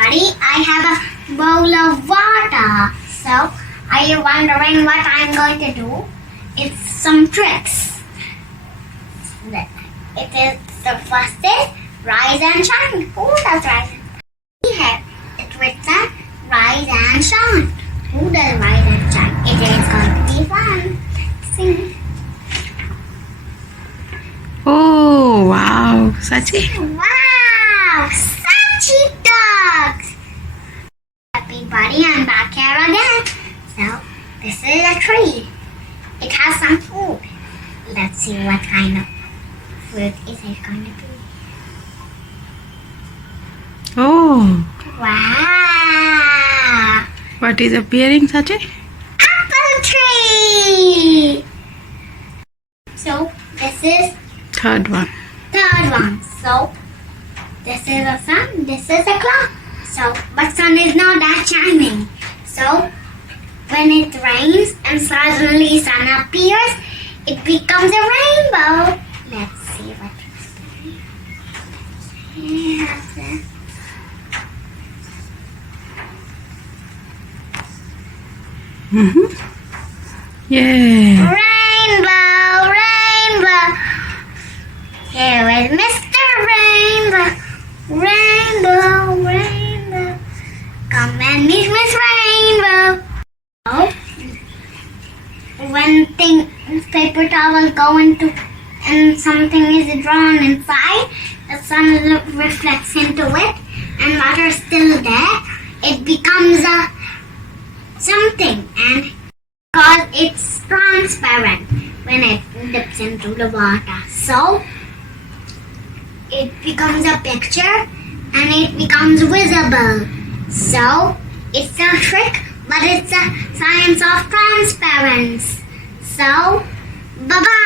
everybody, I have a bowl of water. So, are you wondering what I'm going to do? It's some tricks. It is the first is rise and shine. Who does rise and shine? We have it written rise and shine. Who does rise and shine? It is going to be fun. See? Oh, wow. Saachi? Wow! Saachi ducks! Everybody, I'm back here again. So, this is a tree. It has some food. Let's see what kind of fruit is it going to be. Oh, Wow! what is appearing, Saachi? Apple tree! So, this is Third one. third one. So, this is a sun, this is a clock. So, but sun is not that shining. So, when it rains and suddenly sun appears, it becomes a rainbow. Let's see what we have there. Yeah. Rainbow, rainbow. Here is Mr. Rainbow. Rainbow, rainbow. Come and meet Miss Rainbow. Oh, when paper towel go into and something is drawn inside, the sun reflects into it and water is still there. It becomes a something, and because it's transparent when it dips into the water. So it becomes a picture and it becomes visible. So it's a trick, but it's a science of transparency. So bye-bye.